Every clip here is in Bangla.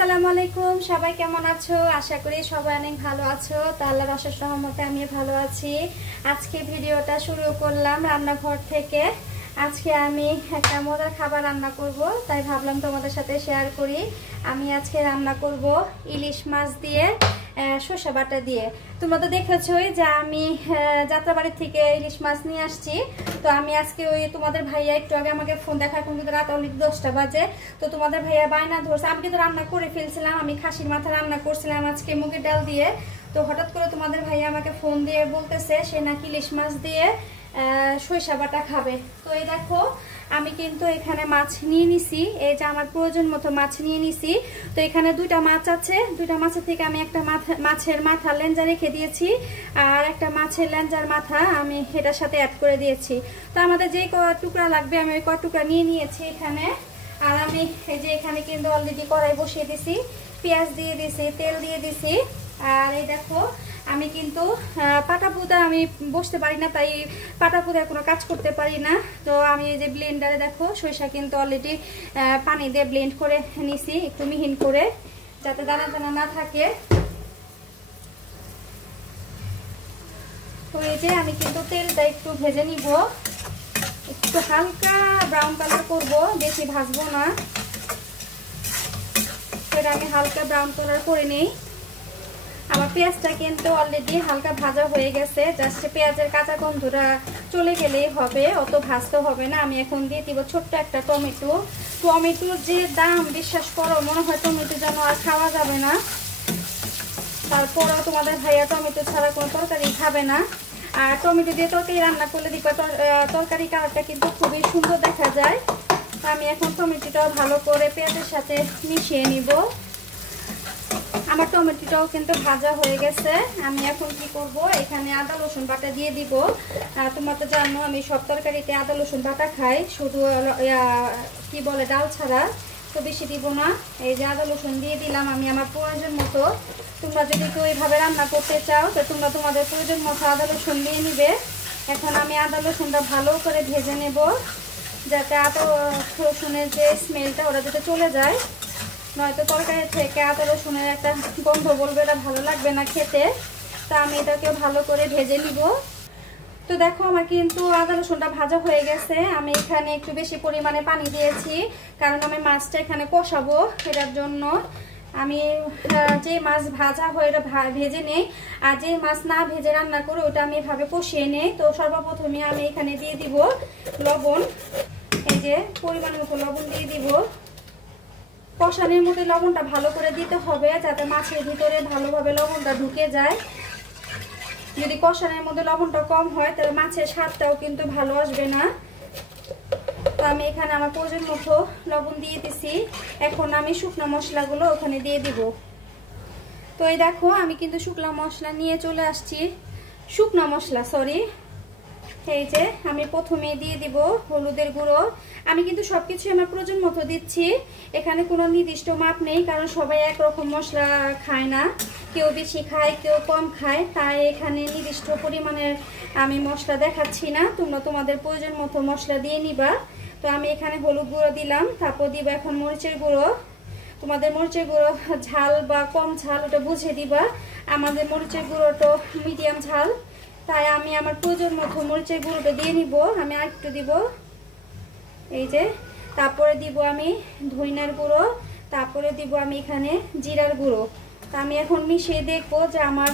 আসসালামু আলাইকুম, সবাই কেমন আছো? আশা করি সবাই অনেক ভালো আছো। তো আল্লাহর অশেষ রহমতে আমি ভালো আছি। আজকে ভিডিওটা শুরু করলাম রান্নাঘর থেকে। আজকে আমি একটা মজার খাবার রান্না করব, তাই ভাবলাম তোমাদের সাথে শেয়ার করি। আমি আজকে রান্না করব ইলিশ মাছ দিয়ে সরষে বাটা দিয়ে। তোমরা তো দেখেছোই যে আমি যাত্রাবাড়ি থেকে ইলিশ মাছ নিয়ে আসছি। তো আমি আজকে ওই তোমাদের ভাইয়া একটু আগে আমাকে ফোন দেখা, এখন কিন্তু রাত অনেক 10টা বাজে। তো তোমাদের ভাইয়া বায়না ধরছে, আমি কিন্তু রান্না করে ফেলছিলাম। আমি খাসির মাথা রান্না করছিলাম আজকে মুগের ডাল দিয়ে। তো হঠাৎ করে তোমাদের ভাইয়া আমাকে ফোন দিয়ে বলতেছে সে নাকি ইলিশ মাছ দিয়ে সরিষা বাটা খাবে। তো এই দেখো আমি কিন্তু এখানে মাছ নিয়ে নিছি, এই যে আমার প্রয়োজন মতো মাছ নিয়ে নিছি। তো এখানে দুইটা মাছ আছে, দুইটা মাছের থেকে আমি একটা মাছের মাথা লেঞ্জা রেখে দিয়েছি, আর একটা মাছের লেঞ্জার মাথা আমি এটার সাথে অ্যাড করে দিয়েছি। তো আমাদের যে টুকরা লাগবে আমি ওই টুকরা নিয়ে নিয়েছি এখানে। আর আমি এই যে এখানে কিন্তু অলরেডি কড়াই বসিয়ে দিছি, পেঁয়াজ দিয়ে দিছি, তেল দিয়ে দিছি। আর এই দেখো আমি কিন্তু পাটাপুতা আমি বসতে পারি না, তাই পাটাপুতায় কোনো কাজ করতে পারি না। তো আমি এই যে ব্লেন্ডারে দেখো সরিষা কিন্তু অলরেডি পানি দিয়ে ব্লেন্ড করে নিছি একটু মিহিন করে, যাতে দানা দানা না থাকে। তো এই যে আমি কিন্তু তেলটা একটু ভেজে নিব, একটু হালকা ব্রাউন কালার করব, বেশি ভাজবো না। সেটা আমি হালকা ব্রাউন কালার করে নেই। আমার পেঁয়াজটা কিন্তু অলরেডি হালকা ভাজা হয়ে গেছে, জাস্ট পেঁয়াজের কাঁচা গন্ধটা চলে গেলেই হবে, অত ভাজতে হবে না। আমি এখন দিয়ে দিব ছোট্ট একটা টমেটো। টমেটোর যে দাম বিশ্বাস করো, মনে হয় টমেটো যেন আর খাওয়া যাবে না। তারপরেও তোমাদের ভাইয়া টমেটো ছাড়া কোনো তরকারি খাবে না। আর টমেটো দিয়ে তরকারি রান্না করলে দেখবা তরকারি কালারটা কিন্তু খুবই সুন্দর দেখা যায়। আমি এখন টমেটোটাও ভালো করে পেঁয়াজের সাথে মিশিয়ে নিব। আমার টমেটোটাও কিন্তু ভাজা হয়ে গেছে। আমি এখন কি করব, এখানে আদা রসুন বাটা দিয়ে দিব। তোমরা তো জানো আমি সব তরকারিতে আদা রসুন বাটা খাই, শুধু কি বলে ডাল ছাড়া। তো বেশি দিব না, এই যে আদা রসুন দিয়ে দিলাম আমি আমার প্রয়োজন মতো। তোমরা যদি কেউ এইভাবে রান্না করতে চাও তো তোমরা তোমাদের প্রয়োজন মতো আদা রসুন দিয়ে নিবে। এখন আমি আদা রসুনটা ভালো করে ভেজে নেব, যাতে আদা রসুনের যে স্মেলটা ওটা যাতে চলে যায়। নয়তো তরকারি থেকে আদা রসুনের একটা গন্ধ বলবে, এটা ভালো লাগবে না খেতে। তা আমি এটাকে ভালো করে ভেজে নিব। তো দেখো আমার কিন্তু আদা রসুনটা ভাজা হয়ে গেছে। আমি এখানে একটু বেশি পরিমাণে পানি দিয়েছি, কারণ আমি মাছটা এখানে কষাবো। এটার জন্য আমি যে মাছ ভাজা হয়ে এটা ভেজে নেই, আর যে মাছ না ভেজে রান্না করে ওটা আমি এভাবে কষিয়ে নেই। তো সর্বপ্রথমে আমি এখানে দিয়ে দিব লবণ, এই যে পরিমাণ মতো লবণ দিয়ে দিব। কষানির মধ্যে লবণটা ভালো করে দিতে হবে, যাতে মাছের ভিতরে ভালোভাবে লবণটা ঢুকে যায়। যদি কষানির মধ্যে লবণটা কম হয় তাহলে মাছের স্বাদটাও কিন্তু ভালো আসবে না। তো আমি এখানে আমার প্রয়োজন মতো লবণ দিয়ে দিছি। এখন আমি শুকনো মশলাগুলো ওখানে দিয়ে দিব। তো এই দেখো আমি কিন্তু শুকনো মশলা নিয়ে চলে আসছি, শুকনো মশলা সরি। এই যে আমি প্রথমে দিয়ে দিব হলুদের গুঁড়ো। আমি কিন্তু সবকিছু আমার প্রয়োজন মতো দিচ্ছি, এখানে কোনো নির্দিষ্ট মাপ নেই, কারণ সবাই একরকম মশলা খায় না, কেউ বেশি খায় কেউ কম খায়। তাই এখানে নির্দিষ্ট পরিমাণের আমি মশলা দেখাচ্ছি না, তোমরা তোমাদের প্রয়োজন মতো মশলা দিয়ে নিবা। তো আমি এখানে হলুদ গুঁড়ো দিলাম, তারপর দিব এখন মরিচের গুঁড়ো। তোমাদের মরিচের গুঁড়ো ঝাল বা কম ঝাল ওটা বুঝে দিবা। আমাদের মরিচের গুঁড়োটা মিডিয়াম ঝাল, তাই আমি আমার প্রয়োজন মতো মরিচের গুঁড়োটা দিয়ে নিব। আমি আর একটু দিব, এই যে। তারপরে দিব আমি ধনিয়ার গুঁড়ো, তারপরে দিব আমি এখানে জিরার গুঁড়ো। তা আমি এখন মিশিয়ে দেখবো যে আমার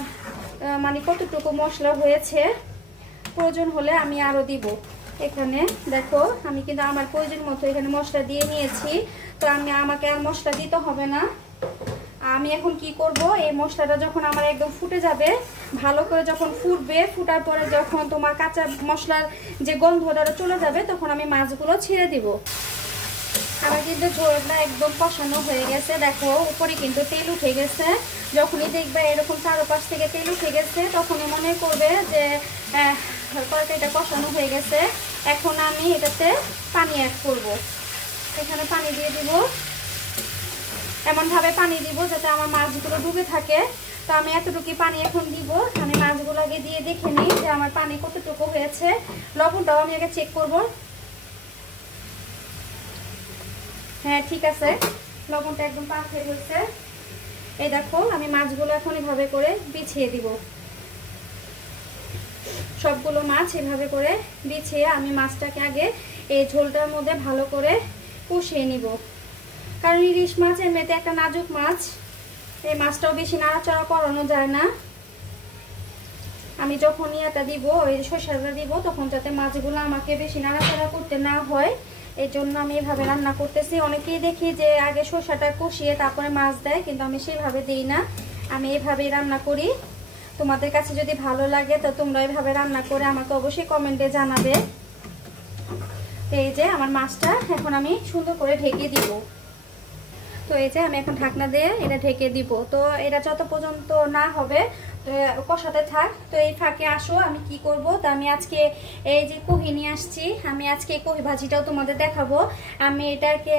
মানে কতটুকু মশলা হয়েছে। প্রয়োজন হলে আমি আরও দিব। এখানে দেখো আমি কিন্তু আমার প্রয়োজন মতো এখানে মশলা দিয়ে নিয়েছি। তো আমাকে আর মশলা দিতে হবে না। আমি এখন কি করব, এই মশলাটা যখন আমার একদম ফুটে যাবে, ভালো করে যখন ফুটবে, ফুটার পরে যখন তোমার কাঁচা মশলার যে গন্ধটা চলে যাবে, তখন আমি মাছগুলো ছেড়ে দিব। আমার কিন্তু ঝোলটা একদম কষানো হয়ে গেছে, দেখো উপরে কিন্তু তেল উঠে গেছে। যখনই দেখবে এরকম চারপাশ থেকে তেল উঠে গেছে, তখনই মনে করবে যে তরকারিটা কষানো হয়ে গেছে। এখন আমি এটাতে পানি অ্যাড করব। এখানে পানি দিয়ে দিব, এমনভাবে পানি দিব যাতে আমার মাছগুলো ডুবে থাকে। তো আমি এতটুকু পানি এখন দিব। আমি মাছগুলো আগে দিয়ে দেখে নিই যে আমার পানি কতটুকু হয়েছে। লবণটাও আমি আগে চেক করব। হ্যাঁ ঠিক আছে। লবণটা একদম পারফেক্ট হয়েছে। এই দেখো আমি মাছগুলো এখন এভাবে করে বিছিয়ে দিব। সবগুলো মাছ এভাবে করে বিছিয়ে আমি মাছটাকে আগে এই ঝোলটার মধ্যে ভালো করে কষিয়ে নিব। কারণ ইলিশ মাছ এমনিতে একটা নাজুক মাছ, এই মাছটাও বেশি নাড়াচাড়া করানো যায় না। আমি যখন এটা দিব, এই সরষেটা দিব, তখন যাতে মাছগুলো আমাকে বেশি নাড়াচাড়া করতে না হয়, এই জন্য আমি এভাবে রান্না করতেছি। অনেকেই দেখি যে আগে সরষেটা কষিয়ে তারপরে মাছ দেয়, কিন্তু আমি সেভাবে দিই না, আমি এভাবেই রান্না করি। তোমাদের কাছে যদি ভালো লাগে তো তোমরা এভাবে রান্না করে আমাকে অবশ্যই কমেন্টে জানাবে। এই যে আমার মাছটা এখন আমি সুন্দর করে ঢেকে দিব। তো এই যে আমি এখন ঢাকনা দিয়ে এটা ঢেকে দিব। তো এটা যত পর্যন্ত না হবে কষাতে থাক। তো এই ফাঁকে আসো আমি কি করব, তো আমি আজকে এই যে কহি নিয়ে আসছি, আমি আজকে কহি ভাজিটাও তোমাদের দেখাবো। আমি এটাকে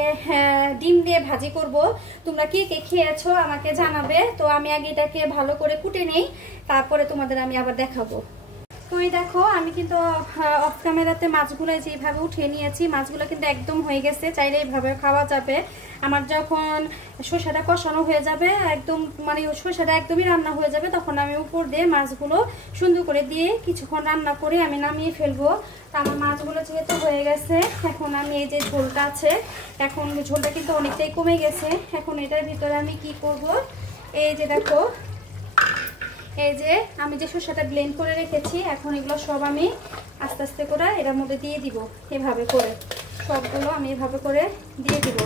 ডিম দিয়ে ভাজি করব। তোমরা কে কে খেয়েছো আমাকে জানাবে। তো আমি আগে এটাকে ভালো করে কুটে নেই, তারপরে তোমাদের আমি আবার দেখাবো। তো এই দেখো আমি কিন্তু অফ ক্যামেরাতে মাছগুলো যেভাবে উঠিয়ে নিয়েছি, মাছগুলো কিন্তু একদম হয়ে গেছে, চাইলে এইভাবে খাওয়া যাবে। আমার যখন সরষেটা কষানো হয়ে যাবে, একদম মানে সরষেটা একদমই রান্না হয়ে যাবে, তখন আমি উপর দিয়ে মাছগুলো সুন্দর করে দিয়ে কিছুক্ষণ রান্না করে আমি নামিয়ে ফেলবো। তো আমার মাছগুলো যেহেতু হয়ে গেছে, এখন আমি এই যে ঝোলটা আছে, এখন ঝোলটা কিন্তু অনেকটাই কমে গেছে। এখন এটার ভিতরে আমি কি করব, এই যে দেখো এই যে আমি যে সরষেটা ব্লেন্ড করে রেখেছি, এখন এগুলো সব আমি আস্তে আস্তে করে এর মধ্যে দিয়ে দিব। এভাবে করে সবগুলো আমি এভাবে করে দিয়ে দিব।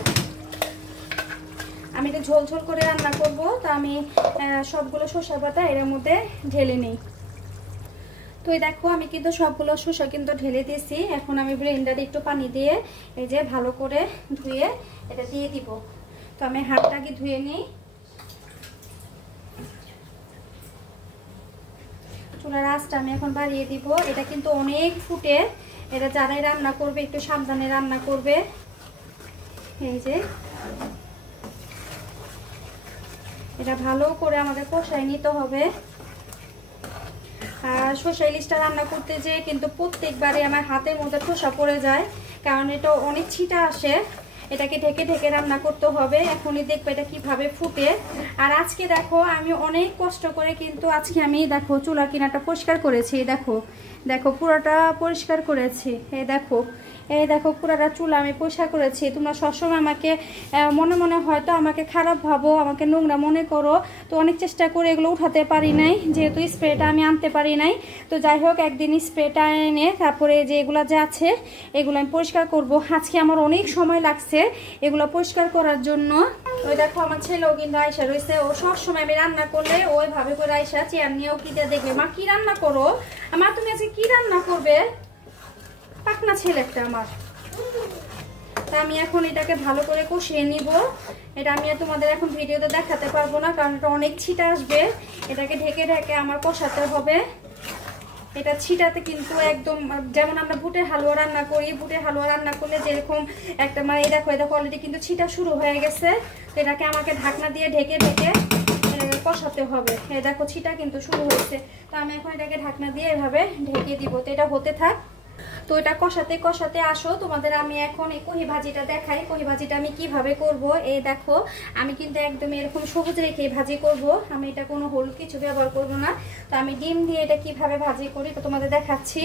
আমি একটু ঝোল ঝোল করে রান্না করব, তো আমি সবগুলো সরষে বাটা এর মধ্যে ঢেলে নিই। তো এই দেখো আমি কিন্তু সবগুলো সরষে কিন্তু ঢেলে দিয়েছি। এখন আমি ব্লেন্ডারে একটু পানি দিয়ে এই যে ভালো করে ধুয়ে এটা দিয়ে দিব। তো আমি হাতটা আগে ধুয়ে নিই। চুলার আঁচটা আমি এখন বাড়িয়ে দিব। এটা কিন্তু অনেক ফুটে, এটা যারাই রান্না করবে একটু সাবধানে রান্না করবে। এই যে এটা ভালো করে আমাদের কষায় নিতে হবে। আর সরষে ইলিশটা রান্না করতে যে কিন্তু প্রত্যেকবারে আমার হাতের মধ্যে ঠোসা পড়ে যায়, কারণ এটা অনেক ছিটা আসে। এটাকে ঢেকে ঢেকে রান্না করতে হবে। এখনই দেখবো এটা কিভাবে ফুটে। আর আজকে দেখো আমি অনেক কষ্ট করে কিন্তু আজকে আমি দেখো চুলার কিনারটা পরিষ্কার করেছি। দেখো দেখো পুরোটা পরিষ্কার করেছি। এই দেখো পুরোটা চুলা আমি পরিষ্কার করেছি। তোমরা সবসময় আমাকে মনে মনে হয়তো আমাকে খারাপ ভাবো, আমাকে নোংরা মনে করো। তো অনেক চেষ্টা করে এগুলো উঠাতে পারি নাই, যেহেতু স্প্রেটা আমি আনতে পারি নাই। তো যাই হোক একদিন স্প্রেটা এনে তারপরে যে এগুলা যে আছে এগুলো আমি পরিষ্কার করব। আজকে আমার অনেক সময় লাগছে এগুলো পরিষ্কার করার জন্য। ওই দেখো আমার ছেলেও কিন্তু আয়সা রয়েছে, ও সবসময় আমি রান্না করলে ওইভাবে করে আয়সা চেয়ার নিয়েও কি দেখবে, মা কি রান্না করো, মা তুমি আজকে কি রান্না করবে, পাকনা ছেলে একটা আমার। তা আমি এখন এটাকে ভালো করে কষিয়ে নিব। এটা আমি তোমাদের এখন ভিডিওতে দেখাতে পারবো না, কারণ এটা অনেক ছিটা আসবে। এটাকে ঢেকে ঢেকে আমার কষাতে হবে। এটা ছিটাতে কিন্তু একদম যেমন আমরা বুটের হালুয়া রান্না করি, বুটের হালুয়া রান্না করলে যেরকম একটা মানে এই দেখো অলরেডি কিন্তু ছিটা শুরু হয়ে গেছে। তো এটাকে আমাকে ঢাকনা দিয়ে ঢেকে ঢেকে কষাতে হবে। এই দেখো ছিটা কিন্তু শুরু হয়েছে। তো আমি এখন এটাকে ঢাকনা দিয়ে এভাবে ঢেকে দিব। তো এটা হতে থাক। তো এটা কষাতে কষাতে আসো তোমাদের আমি এখন এই কহি ভাজিটা দেখাই। কহি ভাজিটা আমি কিভাবে করব। এই দেখো আমি কিন্তু একদম এরকম সবুজ রেখে ভাজি করব, আমি এটা কোনো হলুদ কিছু ব্যবহার করব না। তো আমি ডিম দিয়ে এটা কিভাবে ভাজি করি তো তোমাদের দেখাচ্ছি।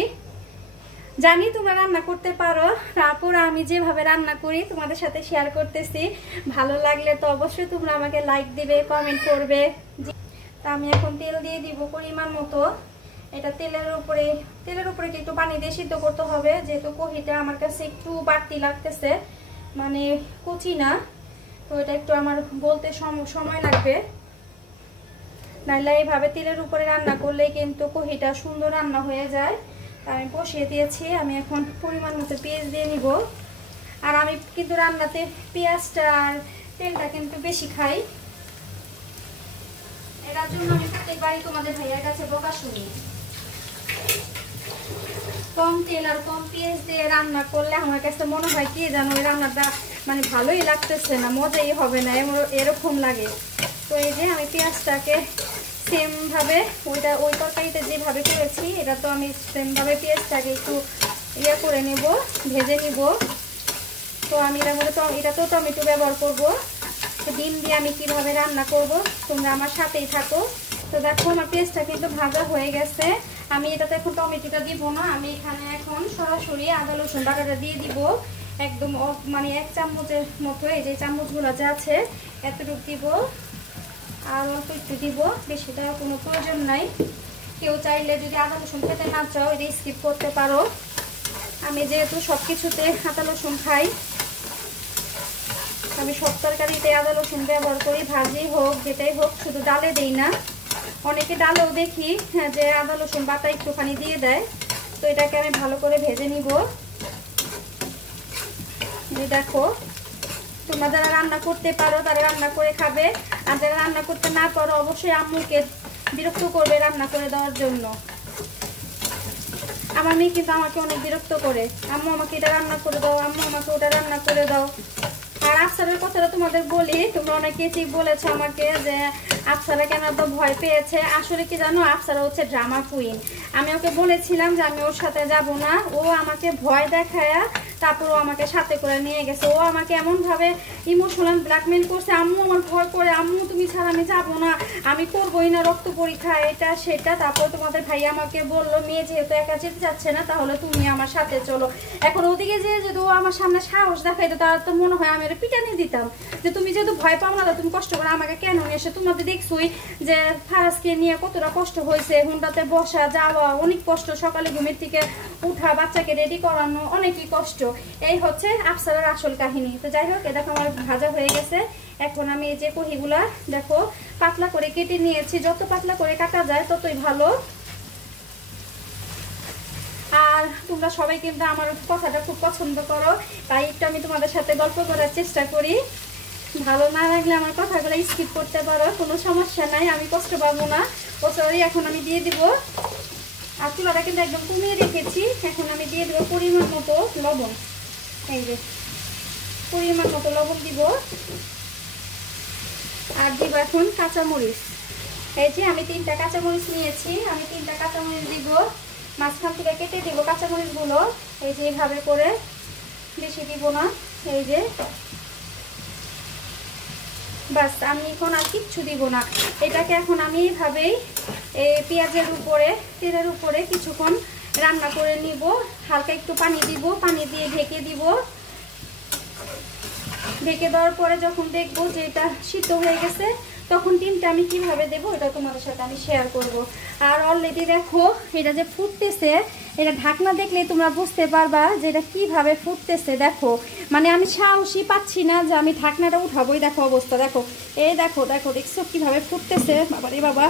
জানি তোমরা রান্না করতে পারো, তারপর আমি যেভাবে রান্না করি তোমাদের সাথে শেয়ার করতেছি। ভালো লাগলে তো অবশ্যই তোমরা আমাকে লাইক দিবে, কমেন্ট করবে। তো আমি এখন তেল দিয়ে দিব পরিমাণ মতো। এটা তেলের উপরে একটু পানি দিয়ে সিদ্ধ করতে হবে, যেহেতু কহিটা আমার কাছে একটু বাড়তি লাগতেছে, মানে কচি না। তো এটা একটু আমার বলতে সময় লাগবে, নাহলে এইভাবে তেলের উপরে রান্না করলে কিন্তু কহিটা সুন্দর রান্না হয়ে যায়। আমি বসিয়ে দিয়েছি। আমি এখন পরিমাণ মতো পেঁয়াজ দিয়ে নিব। আর আমি কিন্তু রান্নাতে পেঁয়াজটা আর তেলটা কিন্তু বেশি খাই, এটার জন্য আমি প্রত্যেকবারই তোমাদের ভাইয়ার কাছে বকা শুনি। কম তেল আর কম পেঁয়াজ দিয়ে রান্না করলে আমার কাছে মনে হয় কি জানো, ওই রান্নাটা মানে ভালোই লাগতেছে না, মজাই হবে না, এরকম লাগে। তো এই যে আমি পেঁয়াজটাকে সেম ভাবে ওই তরকারিতে যেভাবে করেছি এটা তো আমি সেম ভাবে পেঁয়াজটাকে একটু করে নেব, ভেজে নিব। তো আমি এটার মধ্যে এটা তো টমেটো ব্যবহার করব। আজকে ডিম দিয়ে আমি কিভাবে রান্না করব, তোমরা আমার সাথেই থাকো। তো দেখো আমার পেঁয়াজটা কিন্তু ভাজা হয়ে গেছে। আমি এটাতে এখন টমেটোটা দিব না, আমি এখানে এখন সরাসরি আদা রসুন বাটাটা দিয়ে দিব একদম, মানে 1 চামচের মতো। এই যে চামচগুলো যা আছে এতটুকু দিব, আর অল্প একটু দিব, বেশি দেওয়ার কোনো প্রয়োজন নাই। কেউ চাইলে যদি আদা রসুন খেতে না চাও এটা স্কিপ করতে পারো। আমি যেহেতু সব কিছুতে আদা রসুন খাই, আমি সব তরকারিতে আদা রসুন ব্যবহার করি, ভাজি হোক যেটাই হোক, শুধু ডালে দেই না। অনেকে ডালেও দেখি যে আদা রসুন বাটা একটুখানি দিয়ে দেয়। তো এটাকে আমি ভালো করে ভেজে নিব। দেখো তোমরা যারা রান্না করতে পারো তারা রান্না করে খাবে, আর যারা রান্না করতে না পারো অবশ্যই আম্মুকে বিরক্ত করবে রান্না করে দেওয়ার জন্য। আমার মেয়ে কিন্তু আমাকে অনেক বিরক্ত করে, আম্মু আমাকে এটা রান্না করে দাও, আম্মু আমাকে ওটা রান্না করে দাও। আর আফসারের কথাটা তোমাদের বলি, তোমরা অনেকে ঠিক বলেছো আমাকে যে আফসারা কেন এত ভয় পেয়েছে। আসলে কি জানো, আফসারা হচ্ছে ড্রামা কুইন। আমি ওকে বলেছিলাম যে আমি ওর সাথে যাব না, ও আমাকে ভয় দেখায়া তারপর ও আমাকে সাথে করে নিয়ে গেছে। ও আমাকে এমনভাবে ইমোশনাল ব্ল্যাকমেল করছে, আম্মু আমার ভয় করে, আম্মু তুমি ছাড়া আমি যাবো না, আমি করবোই না রক্ত পরীক্ষা এটা সেটা। তারপর তোমাদের ভাই আমাকে বললো মেয়ে যেহেতু একা যেতে যাচ্ছে না তাহলে তুমি আমার সাথে চলো। এখন ওদিকে যে যদি ও আমার সামনে সাহস দেখাইতো তার তো মনে হয় আমি ওরা পিটানি দিতাম, যে তুমি যেহেতু ভয় পাও না তুমি কষ্ট করে আমাকে কেন নিয়ে এসে। তোমাদের দেখছোই যে ফারাজকে নিয়ে কতটা কষ্ট হয়েছে, হুন্ডাতে বসা যাওয়া অনেক কষ্ট, সকালে ঘুমের থেকে উঠা, বাচ্চাকে রেডি করানো অনেকই কষ্ট। এই হচ্ছে আফসারের আসল কাহিনী। তো যাই হোক, এটা আমার ভাজা হয়ে গেছে। এখন আমি এই যে কহিগুলা দেখো পাতলা করে কেটে নিয়েছি, যত পাতলা করে কাটা যায় ততই ভালো। আর তোমরা সবাই কিন্তু আমার কথাটা খুব পছন্দ করো, তাই একটু আমি তোমাদের সাথে গল্প করার চেষ্টা করি। ভালো না লাগলে আমার কথাগুলো স্কিপ করতে পারো, কোনো সমস্যা নাই, আমি কষ্ট পাবো না। ও সরি, এখন আমি দিয়ে দিব। আর চুলাটা কিন্তু একদম কমিয়ে রেখেছি। এখন আমি দিয়ে দেবো পরিমাণ মতো লবণ। এই যে পরিমাণ মতো লবণ দিব। আর দিব এখন কাঁচামরিচ। এই যে আমি 3টা কাঁচামরিচ নিয়েছি, আমি 3টা কাঁচামরিচ দিব। মাঝখান থেকে কেটে দিব কাঁচামরিচগুলো, এই যে এইভাবে করে, বেশি দিব না। এই যে বাস, আমি এখন আর কিচ্ছু দিব না। এটাকে এখন আমি এইভাবেই এই পেঁয়াজের উপরে, তেলের উপরে কিছুক্ষণ রান্না করে নিব। হালকা একটু পানি দিব, পানি দিয়ে ঢেকে দিব। ঢেকে দেওয়ার পরে যখন দেখবো যে এটা সিদ্ধ হয়ে গেছে তখন ডিমটা আমি কিভাবে দেবো এটা তোমাদের সাথে আমি শেয়ার করব। আর অলরেডি দেখো এটা যে ফুটতেছে, এটা ঢাকনা দেখলে তোমরা বুঝতে পারবা যে এটা কিভাবে ফুটতেছে। দেখো মানে আমি সাহসই পাচ্ছি না যে আমি ঢাকনাটা উঠাবোই। দেখো অবস্থা, দেখো এই দেখো দেখো দেখছো কিভাবে ফুটতেছে। বাবা রে বাবা,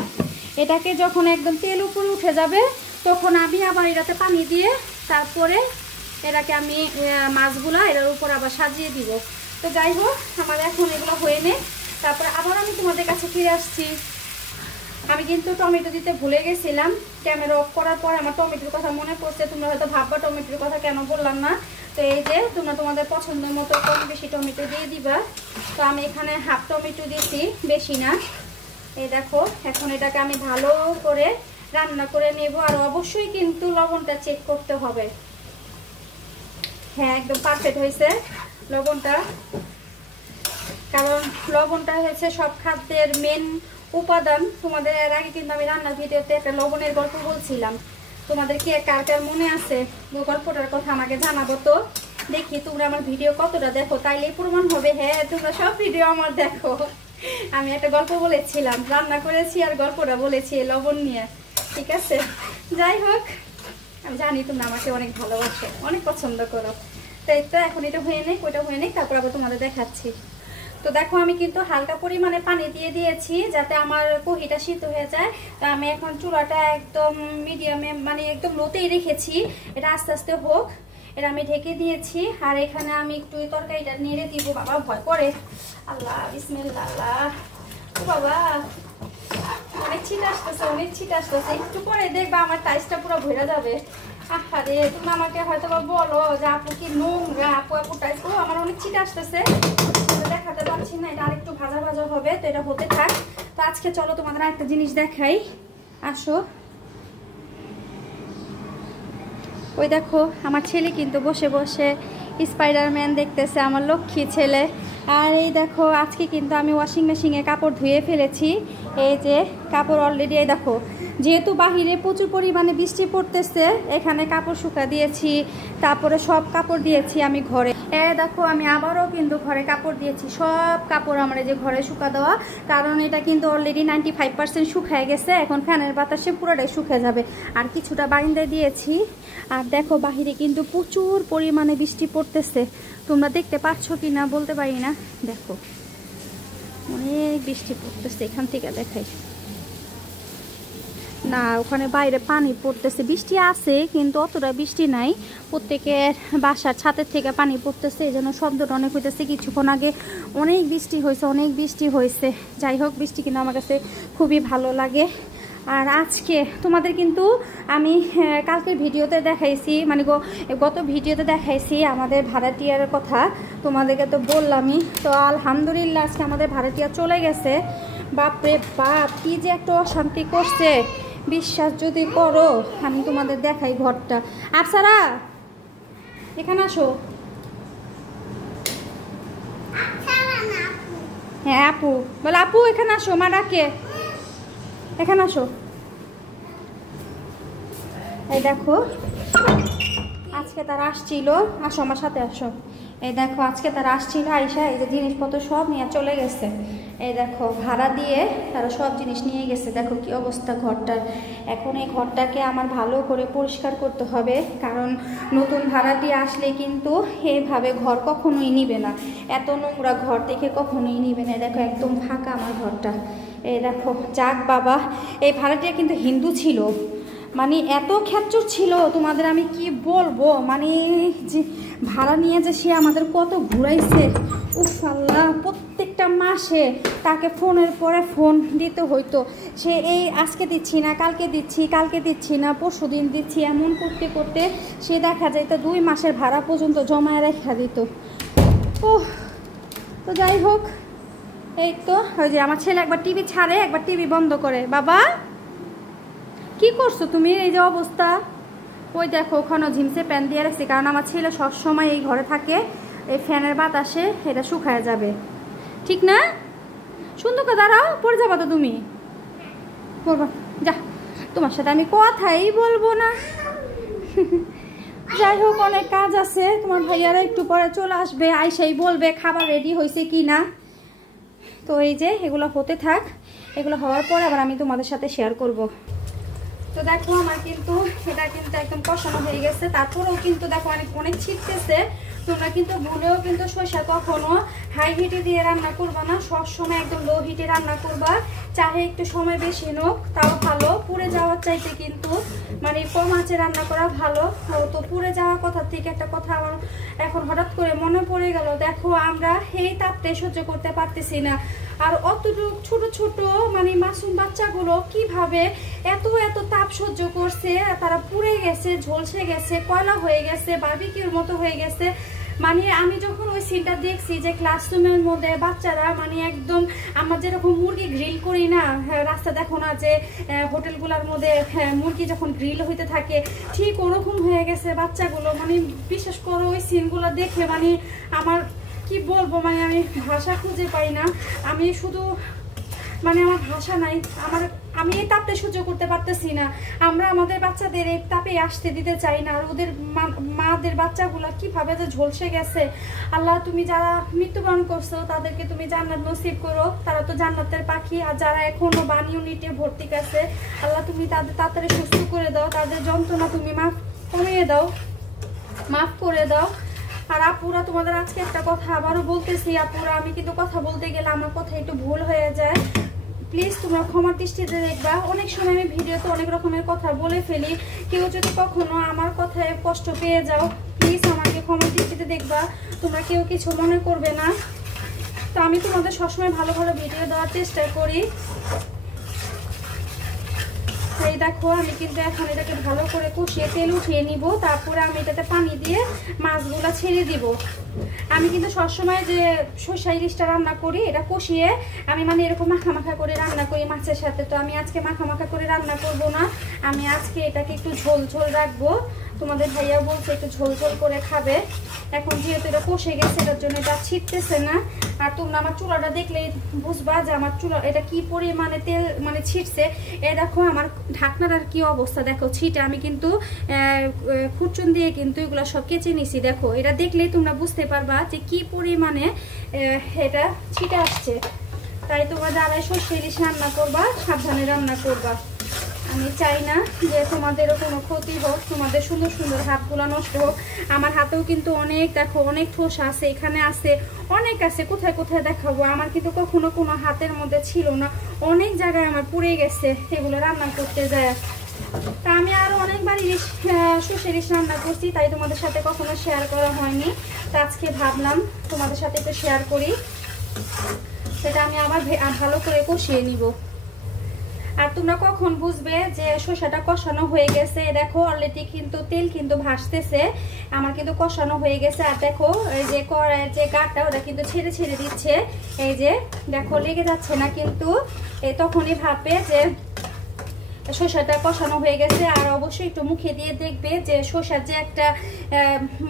এটাকে যখন একদম তেল উপরে উঠে যাবে তখন আমি আবার এটাতে পানি দিয়ে তারপরে এটাকে আমি মাছগুলা এটার উপর আবার সাজিয়ে দিব। তো যাই হোক, আমার এখন এগুলো হয়ে নেই, তারপরে আবার আমি তোমাদের কাছে ফিরে আসছি। আমি কিন্তু টমেটো দিতে ভুলে গেছিলাম, ক্যামেরা অফ করার পর আমার টমেটোর কথা মনে পড়ছে। তোমরা হয়তো ভাববা টমেটোর কথা কেন বললাম না। তো এই যে তোমরা তোমাদের পছন্দের মতো কম বেশি টমেটো দিয়ে দিবা। তো আমি এখানে হাফ টমেটো দিয়েছি, বেশি না। এই দেখো এখন এটাকে আমি ভালো করে রান্না করে নেব। আর অবশ্যই কিন্তু লবণটা চেক করতে হবে। হ্যাঁ, একদম পারফেক্ট হয়েছে লবণটা, কারণ লবণটা হচ্ছে সব খাদ্যের মেন উপাদান। তোমাদের এর আগে কিন্তু আমি রান্নার ভিডিওতে একটা লবণের গল্প বলছিলাম, তোমাদের কি কার কার মনে আছে ওই গল্পটার কথা আমাকে জানাবো। তো দেখি তোমরা আমার ভিডিও কতটা দেখো, তাইলেই প্রমাণ হবে হ্যাঁ তোমরা সব ভিডিও আমার দেখো। আমি একটা গল্প বলেছিলাম, রান্না করেছি আর গল্পটা বলেছি লবণ নিয়ে, ঠিক আছে। যাই হোক, আমি জানি তোমরা আমাকে অনেক ভালোবাসো, অনেক পছন্দ করো। তাই তো এখন এটা হয়ে নেই, ওইটা হয়ে নেই, তারপর আবার তোমাদের দেখাচ্ছি। তো দেখো আমি কিন্তু হালকা পরিমাণে পানি দিয়ে দিয়েছি যাতে আমার কহিটা সিদ্ধ হয়ে যায়। তো আমি এখন চুলাটা একদম মিডিয়ামে, মানে একদম লোতেই রেখেছি, এটা আস্তে আস্তে হোক। এটা আমি ঢেকে দিয়েছি। আর এখানে আমি একটু তরকারিটা নেড়ে দিব। বাবা ভয় করে, আল্লাহ বিসমিল্লাহ। আল্লাহ ও বাবা, অনেক ছিট আসতেছে, অনেক ছিট আসতেছে। একটু পরে দেখবা আমার টাইসটা পুরো ভরে যাবে। আরে তুমি আমাকে হয়তো বলো যে আপু কি নোংরা, আপু আপু টাইস। ও আমার অনেক ছিট আসতেছে, দেখাতে পারছি না। এটা আরেকটু ভাজা ভাজা হবে, তো এটা হতে থাক। তো আজকে চলো তোমাদের আরেকটা জিনিস দেখাই, আসো। ওই দেখো আমার ছেলে কিন্তু বসে বসে স্পাইডারম্যান দেখতেছে, আমার লক্ষ্মী ছেলে। আর এই দেখো আজকে কিন্তু আমি ওয়াশিং মেশিনে কাপড় ধুয়ে ফেলেছি। এই যে কাপড় অলরেডি, এই দেখো যেহেতু বাহিরে প্রচুর পরিমাণে বৃষ্টি পড়তেছে, এখানে কাপড় শুকা দিয়েছি, তারপরে সব কাপড় দিয়েছি আমি ঘরে। দেখো আমি আবারও কিন্তু ঘরে কাপড় দিয়েছি, সব কাপড় আমার এই যে ঘরে শুকা দেওয়া, কারণ এটা কিন্তু অলরেডি 95% শুকায় গেছে। এখন ফ্যানের বাতাসে পুরোটাই শুকিয়ে যাবে। আর কিছুটা বারান্দায় দিয়েছি। আর দেখো বাহিরে কিন্তু প্রচুর পরিমাণে বৃষ্টি পড়তেছে, তোমরা দেখতে পাচ্ছ কি না বলতে পারি না। দেখো অনেক বৃষ্টি পড়তেছে, এখান থেকে দেখাই না, ওখানে বাইরে পানি পড়তেছে। বৃষ্টি আছে কিন্তু অতটা বৃষ্টি নাই, প্রত্যেকের বাসার ছাদের থেকে পানি পড়তেছে, এই জন্য শব্দটা অনেক হইতেছে। কিছুক্ষণ আগে অনেক বৃষ্টি হয়েছে, অনেক বৃষ্টি হয়েছে। যাই হোক, বৃষ্টি কিন্তু আমার কাছে খুবই ভালো লাগে। আর আজকে তোমাদের কিন্তু আমি কালকের ভিডিওতে দেখাইছি, মানে গত ভিডিওতে দেখাইছি আমাদের ভাড়াটিয়ার কথা, তোমাদেরকে তো বললামই। তো আলহামদুলিল্লাহ আজকে আমাদের ভাড়াটিয়া চলে গেছে। বাপরে বাপ, কি যে একটা অশান্তি করছে, বিশ্বাস যদি করো। আমি তোমাদের দেখাই ঘরটা। আফসারা এখানে আসো। হ্যাঁ আপু বলে, আপু এখানে আসো, মা ডাকে, এখানে আসো। এই দেখো আজকে তারা আসছিল, আসো আমার সাথে আসো। এই দেখো আজকে তারা আসছিল, আইসা এই যে জিনিসপত্র সব নিয়ে চলে গেছে। এই দেখো ভাড়া দিয়ে তারা সব জিনিস নিয়ে গেছে। দেখো কি অবস্থা ঘরটার। এখন এই ঘরটাকে আমার ভালো করে পরিষ্কার করতে হবে, কারণ নতুন ভাড়াটি আসলে কিন্তু এইভাবে ঘর কখনোই নিবে না, এত নোংরা ঘর দেখে কখনোই নিবে না। দেখো একদম ফাঁকা আমার ঘরটা। এই দেখো যাক বাবা, এই ভাড়াটিয়া কিন্তু হিন্দু ছিল, মানে এত খ্যাচর ছিল তোমাদের আমি কি বলবো। মানে যে ভাড়া নিয়ে যে সে আমাদের কত ঘুরাইছে, উফ আল্লাহ, প্রত্যেকটা মাসে তাকে ফোনের পরে ফোন দিতে হইতো। সে এই আজকে দিচ্ছি না, কালকে দিচ্ছি, কালকে দিচ্ছি না, পরশু দিন দিচ্ছি, এমন করতে করতে সে দেখা যায় তো 2 মাসের ভাড়া পর্যন্ত জমায় রেখা দিত। ও তো যাই হোক, এই তো ওই যে আমার ছেলে একবার টিভি ছাড়ে, একবার টিভি বন্ধ করে। বাবা কি করছো তুমি, এই যে অবস্থা। ওই দেখো ওখানে ঝিমসে প্যান দিয়ে রাখছি, কারণ আমার ছেলে সবসময় এই ঘরে থাকে, এই ফ্যানের বাতাসে এটা শুকায় যাবে, ঠিক না? সুন্দর করে দাঁড়াও, পড়ে যাবা তো তুমি, পড়বা যা, তোমার সাথে আমি কথাই বলবো না। যাই হোক, অনেক কাজ আছে, তোমার ভাইয়ারা একটু পরে চলে আসবে, আইসাই বলবে খাবার রেডি হয়েছে কি না। তো এই যে এগুলো হতে থাক, এগুলো হওয়ার পর আবার আমি তোমাদের সাথে শেয়ার করব। তো দেখো আমার কিন্তু এটা কিন্তু একদম কষানো হয়ে গেছে, তারপরেও কিন্তু দেখো অনেক ছিটতেছে। তোমরা কিন্তু ভুলেও কিন্তু সরষা কখনো হাই হিটে দিয়ে রান্না করবা না, সবসময় একদম লো হিটে রান্না করবা। চাহে একটু সময় বেশি নোক তাও ভালো, পুড়ে যাওয়ার চাইতে কিন্তু মানে কম আঁচে রান্না করা ভালো। তো পুড়ে যাওয়ার কথা থেকে একটা কথা আমার এখন হঠাৎ করে মনে পড়ে গেল। দেখো আমরা এই তাপটা সহ্য করতে পারতেছি না, আর অতটুকু ছোট ছোট মানে মাসুম বাচ্চাগুলো কিভাবে এত এত তাপ সহ্য করছে, তারা পুড়ে গেছে, ঝলসে গেছে, কয়লা হয়ে গেছে, বারবিকিউর মতো হয়ে গেছে। মানে আমি যখন ওই সিনটা দেখছি যে ক্লাসরুমের মধ্যে বাচ্চারা মানে একদম আমরা যেরকম মুরগি গ্রিল করি না, রাস্তা দেখো না যে হোটেলগুলোর মধ্যে মুরগি যখন গ্রিল হইতে থাকে, ঠিক ওরকম হয়ে গেছে বাচ্চাগুলো। মানে বিশেষ করে ওই সিনগুলো দেখে মানে আমার কি বলবো, মানে আমি ভাষা খুঁজে পাই না। আমি শুধু মানে আমার ভাষা নাই, আমি এই তাপটা সহ্য করতে পারতেছি না। আমরা আমাদের বাচ্চাদের এই তাপে আসতে দিতে চাই না, আর ওদের মাদের বাচ্চাগুলো কিভাবে যে ঝলসে গেছে। আল্লাহ তুমি যারা মৃত্যুবরণ করছো তাদেরকে তুমি জান্নাত নসিব করো, তারা তো জান্নাতের পাখি। আর যারা এখনো বানি ইউনিটে ভর্তি আছে, আল্লাহ তুমি তাদের তাড়াতাড়ি সুস্থ করে দাও, তাদের যন্ত্রণা তুমি কমিয়ে দাও, মাফ করে দাও। আর আপুরা তোমাদের আজকে একটা কথা আবারও বলতেছি, আপুরা আমি কিন্তু কথা বলতে গেলে আমার কথা একটু ভুল হয়ে যায়, প্লিজ তোমরা ক্ষমার দৃষ্টিতে দেখবা। অনেক সময় আমি ভিডিওতে অনেক রকমের কথা বলে ফেলি, কেউ যদি কখনো আমার কথায় কষ্ট পেয়ে যাও প্লিজ আমাকে ক্ষমার দৃষ্টিতে দেখবা, তোমরা কেউ কিছু মনে করবে না। তো আমি তোমাদের সবসময় ভালো ভালো ভিডিও দেওয়ার চেষ্টা করি। এই দেখো আমি কিন্তু এখন এটাকে ভালো করে কষিয়ে তেল উঠিয়ে নিব, তারপরে আমি এটাতে পানি দিয়ে মাছগুলো ছেড়ে দিব। আমি কিন্তু সবসময় যে সরষা ইলিশটা রান্না করি এটা কষিয়ে আমি মানে এরকম মাখা মাখা করে রান্না করি মাছের সাথে। তো আমি আজকে মাখা মাখা করে রান্না করব না, আমি আজকে এটাকে একটু ঝোল ঝোল রাখবো। তোমাদের ভাইয়া বলছে একটু ঝোল ঝোল করে খাবে। এখন যেহেতু এটা কষে গেছে এটার জন্য এটা ছিটতেছে না। আর তোমরা আমার চুলাটা দেখলেই বুঝবা যে আমার চুলা এটা কি পরিমাণে তেল মানে ছিটছে। এ দেখো আমার ঢাকনাটার কি অবস্থা, দেখো ছিটে আমি কিন্তু খুরচুন দিয়ে কিন্তু এগুলো সব কেচে নিছি। দেখো এটা দেখলেই তোমরা বুঝতে পারবা যে কি পরিমাণে এটা ছিটে আসছে। তাই তোমরা যারা সরষে ইলিশ রান্না করবা সাবধানে রান্না করবা। আমি চাই না যে তোমাদেরও কোনো ক্ষতি হোক, তোমাদের সুন্দর সুন্দর হাতগুলো নষ্ট হোক। আমার হাতেও কিন্তু অনেক দেখো অনেক ঠোসা আছে, এখানে আছে অনেক আছে, কোথায় কোথায় দেখাবো। আমার কিন্তু কখনো কোনো হাতের মধ্যে ছিল না, অনেক জায়গায় আমার পুড়ে গেছে এগুলো রান্না করতে যায়। তা আমি আরও অনেকবার সরষে ইলিশ রান্না করছি, তাই তোমাদের সাথে কখনো শেয়ার করা হয়নি। তা আজকে ভাবলাম তোমাদের সাথে একটু শেয়ার করি। সেটা আমি আবার ভালো করে কষিয়ে নিব। আর তোমরা কখন বুঝবে যে শসাটা কষানো হয়ে গেছে? দেখো অলরেডি কিন্তু তেল কিন্তু ভাসতেছে, আমার কিন্তু কষানো হয়ে গেছে। আর দেখো এই যে কড়াইয়ের যে গাটা ওটা কিন্তু ছেড়ে ছেড়ে দিচ্ছে, এই যে দেখো লেগে যাচ্ছে না কিন্তু। তখনই ভাববে যে শসাটা কষানো হয়ে গেছে। আর অবশ্যই একটু মুখে দিয়ে দেখবে যে শসার যে একটা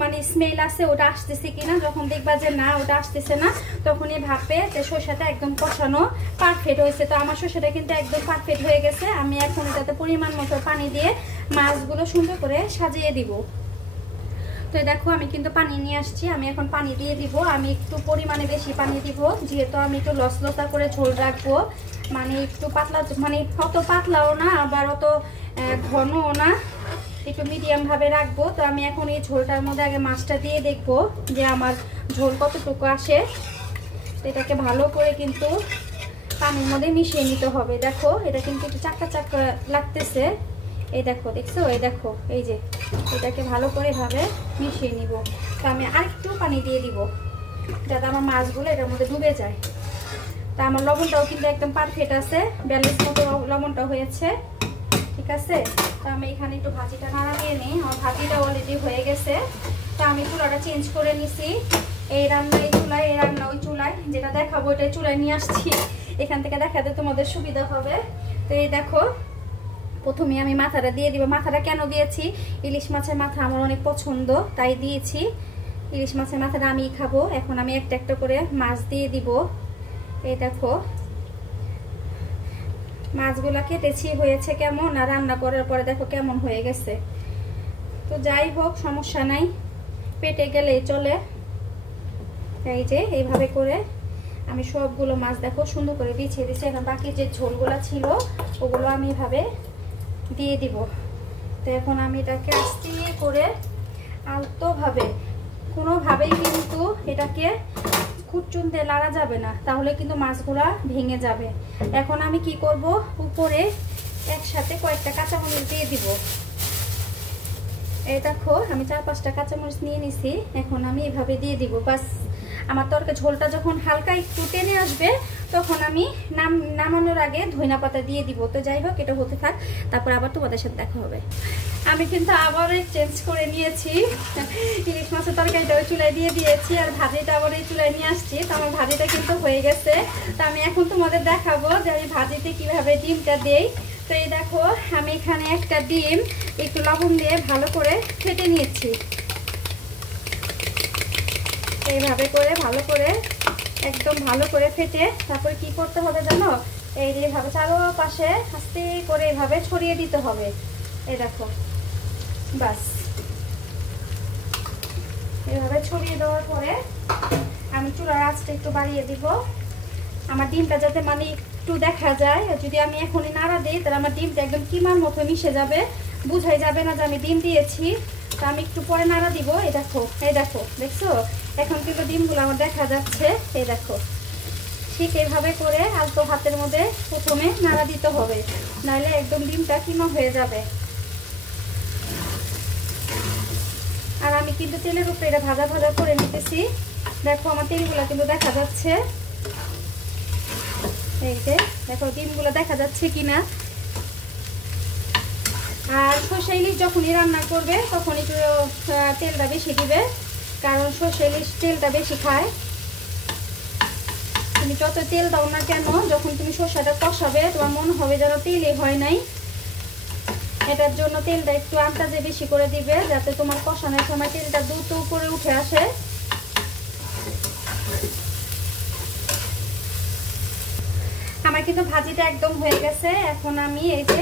মানে স্মেল আছে ওটা আসতেছে কিনা। যখন দেখবা যে না ওটা আসতেছে না, তখনই ভাববে যে শসাটা একদম কষানো পারফেক্ট হয়েছে। তো আমার শসাটা কিন্তু একদম পারফেক্ট হয়ে গেছে। আমি এখন এটাতে পরিমাণ মতো পানি দিয়ে মাছগুলো সুন্দর করে সাজিয়ে দিব। তো দেখো আমি কিন্তু পানি নিয়ে আসছি, আমি এখন পানি দিয়ে দিব। আমি একটু পরিমাণে বেশি পানি দিব, যেহেতু আমি একটু লসলসা করে ঝোল রাখবো। মানে একটু পাতলা, মানে অত পাতলাও না আবার অত ঘনও না, একটু মিডিয়াম ভাবে রাখবো। তো আমি এখন এই ঝোলটার মধ্যে আগে মাছটা দিয়ে দেখবো যে আমার ঝোল কতটুকু আসে। এটাকে ভালো করে কিন্তু পানির মধ্যে মিশিয়ে নিতে হবে। দেখো এটা কিন্তু একটু চাকা চাকা লাগতেছে, এই দেখো দেখছো, এই দেখো এই যে এটাকে ভালো করে ভাবে মিশিয়ে নিব। তো আমি আরেকটু পানি দিয়ে দিব যাতে আমার মাছগুলো এটার মধ্যে ডুবে যায়। তা আমার লবণটাও কিন্তু একদম পারফেক্ট আছে, ব্যালেন্স মতো লবণটা হয়েছে, ঠিক আছে। তো আমি এখানে একটু ভাজিটা নাড়িয়ে নিই। আমার ভাজিটা অলরেডি হয়ে গেছে। তো আমি চুলাটা চেঞ্জ করে নিছি। এই রান্না এই চুলায়, এই রান্না ওই চুলায়, যেটা দেখাবো ওইটাই চুলায় নিয়ে আসছি। এখান থেকে দেখাতে তোমাদের সুবিধা হবে। তো এই দেখো প্রথমে আমি মাথাটা দিয়ে দিব। মাথাটা কেন দিয়েছি? ইলিশ মাছের মাথা আমার অনেক পছন্দ তাই দিয়েছি। ইলিশ মাছের মাথাটা আমি খাবো। এখন আমি একটা একটা করে মাছ দিয়ে দিব। এই দেখো মাছগুলা কেটেছি, হয়েছে কেমন, আর রান্না করার পরে দেখো কেমন হয়ে গেছে। তো যাই হোক সমস্যা নাই, পেটে গেলেই চলে। এই যে এইভাবে করে আমি সবগুলো মাছ দেখো সুন্দর করে বিছিয়ে দিচ্ছি। এখন বাকি যে ঝোলগুলা ছিল ওগুলো আমি এভাবে দিয়ে দিব। তো এখন আমি এটাকে আস্তে করে আলতোভাবে, কোনোভাবেই কিন্তু এটাকে খুঁটচুন দিয়ে লাড়া যাবে না, তাহলে কিন্তু মাছগুলা ভেঙে যাবে। এখন আমি কি করব, উপরে একসাথে কয়েকটা কাঁচামরিচ দিয়ে দিব। এই দেখো আমি 4-5টা কাঁচামরিচ নিয়ে নিছি, এখন আমি এভাবে দিয়ে দিব। বাস আমার তরকারি ঝোলটা যখন হালকা একটু টেনে আসবে তখন আমি নামানোর আগে ধনিয়া পাতা দিয়ে দিব। তো যাই হোক এটা হতে থাক, তারপর আবার তোমাদের সাথে দেখা হবে। আমি কিন্তু আবার চেঞ্জ করে নিয়েছি, ইলিশ মাছের তরকারিটা ওই চুলায় দিয়ে দিয়েছি আর ভাজিটা আবার এই চুলায় নিয়ে আসছি। তো আমার ভাজিটা কিন্তু হয়ে গেছে। তো আমি এখন তোমাদের দেখাবো যে আমি ভাজিতে কিভাবে ডিমটা দেই। তো এই দেখো আমি এখানে একটা ডিম একটু লবণ দিয়ে ভালো করে ফেটে নিয়েছি। এইভাবে করে ভালো করে একদম ভালো করে ফেটে তারপরে কি করতে হবে জানো, এইভাবে চারপাশে আস্তে করে এইভাবে ছড়িয়ে দিতে হবে। এই দেখো বাস এইভাবে ছড়িয়ে দেওয়ার পরে আমি চুলার আঁচটা একটু বাড়িয়ে দিব, আমার ডিমটা যাতে মানে একটু দেখা যায়। যদি আমি এখনই নাড়া দিই তাহলে আমার ডিমটা একদম কিমার মতো মিশে যাবে, বুঝাই যাবে না যে আমি ডিম দিয়েছি। তো আমি একটু পরে নাড়া দিব। এই দেখো দেখছো এখন কিন্তু ডিমগুলো আমার দেখা যাচ্ছে। এই দেখো ঠিক এইভাবে করে আলতো হাতের মধ্যে প্রথমে নাড়া দিতে হবে, নাহলে একদম ডিমটা কিমা হয়ে যাবে। আর আমি কিন্তু তেলের উপরে এটা ভাজা ভাজা করে নিতেছি। দেখো আমার তেলগুলো কিন্তু দেখা যাচ্ছে, এই যে দেখো ডিমগুলো দেখা যাচ্ছে কিনা। আর সরষে ইলিশ যখনই রান্না করবে তখন একটু তেলটা বেশি দিবে, কারণ সর্ষে ইলিশ তেলটা বেশি খায়। তুমি যত তেল দাও না কেন, যখন তুমি সর্ষেটা কষাবে তোমার মনে হবে যেন তেলই হয় নাই। এটার জন্য তেলটা একটু আন্দাজে বেশি করে দিবে, যাতে তোমার কষানোর সময় তেলটা দ্রুত উপরে উঠে আসে। আমার কিন্তু ভাজিটা একদম হয়ে গেছে। এখন আমি এই যে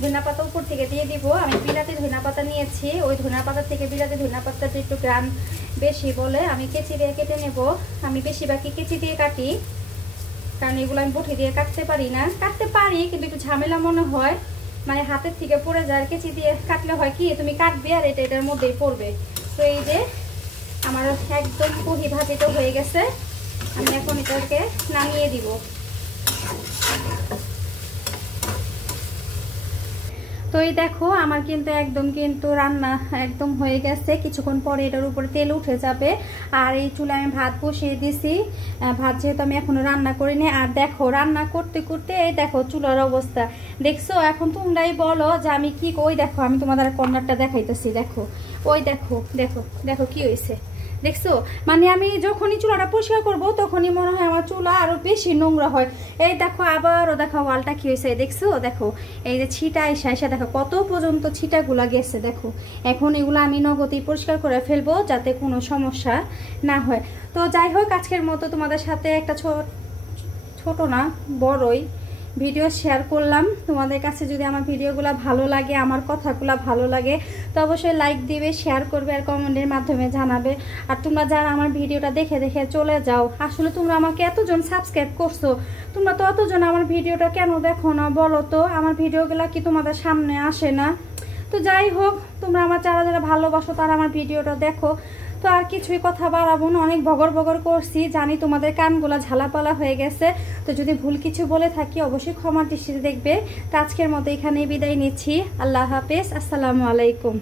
ধনিয়া পাতা উপর থেকে দিয়ে দিব। আমি বিলাতি ধনিয়া পাতা নিয়েছি, ওই ধনিয়া পাতা থেকে বিলাতি ধনিয়া পাতাটা একটু গ্রাম বেশি বলে আমি কেচি দিয়ে কেটে নেব। আমি বেশিরভাগই কেচি দিয়ে কাটি, কারণ এগুলো আমি বটি দিয়ে কাটতে পারি না। কাটতে পারি কিন্তু একটু ঝামেলা মনে হয়, মানে হাতের থেকে পড়ে যায়। কেচি দিয়ে কাটলে হয় কি তুমি কাটবে আর এটা এটার মধ্যেই পড়বে। তো এই যে আমার একদম কহি ভাজিটা হয়ে গেছে, আমি এখন এটাকে নামিয়ে দিব। তো এই দেখো আমার কিন্তু একদম রান্না একদম হয়ে গেছে। কিছুক্ষণ পরে এটার উপরে তেল উঠে যাবে। আর এই চুলে আমি ভাত বসিয়ে দিছি। ভাত যেহেতু আমি এখনো রান্না করিনি। আর দেখো রান্না করতে করতে এই দেখো চুলার অবস্থা দেখছো। এখন তোমরাই বলো যে আমি কি, ওই দেখো আমি তোমাদের কর্নারটা দেখাইতেছি। দেখো ওই দেখো দেখো দেখো কি হয়েছে দেখছো। মানে আমি যখনই চুলাটা পরিষ্কার করবো তখনই মনে হয় আমার চুলা আরো বেশি নোংরা হয়। এই দেখো আবারও দেখো ওয়ালটা কি হয়েছে দেখছো। দেখো এই যে ছিটা এসে দেখো কত পর্যন্ত ছিটাগুলা গেছে। দেখো এখন এগুলো আমি নগদেই পরিষ্কার করে ফেলবো যাতে কোনো সমস্যা না হয়। তো যাই হোক আজকের মতো তোমাদের সাথে একটা ছোট না বড়ই ভিডিও শেয়ার করলাম। তোমাদের কাছে যদি আমার ভিডিওগুলো ভালো লাগে, আমার কথাগুলো ভালো লাগে, তো অবশ্যই লাইক দিবে, শেয়ার করবে আর কমেন্টের মাধ্যমে জানাবে। আর তোমরা যারা আমার ভিডিওটা দেখে দেখে চলে যাও, আসলে তোমরা আমাকে এতজন সাবস্ক্রাইব করছো, তোমরা তো অতজন আমার ভিডিওটা কেন দেখো না বলো তো? আমার ভিডিওগুলো কি তোমাদের সামনে আসে না? তো যাই হোক তোমরা আমার যারা যারা ভালোবাসো তারা আমার ভিডিওটা দেখো। তো আর কিছুই কথা বাড়াবো না, অনেক বগর বগর করছি, জানি তোমাদের কানগুলা ঝালাপালা হয়ে গেছে। তো যদি ভুল কিছু বলে থাকি অবশ্যই ক্ষমা দৃষ্টিতে দেখবে। তো আজকের মতো এখানেই বিদায় নিচ্ছি। আল্লাহ হাফেজ, আসসালামু আলাইকুম।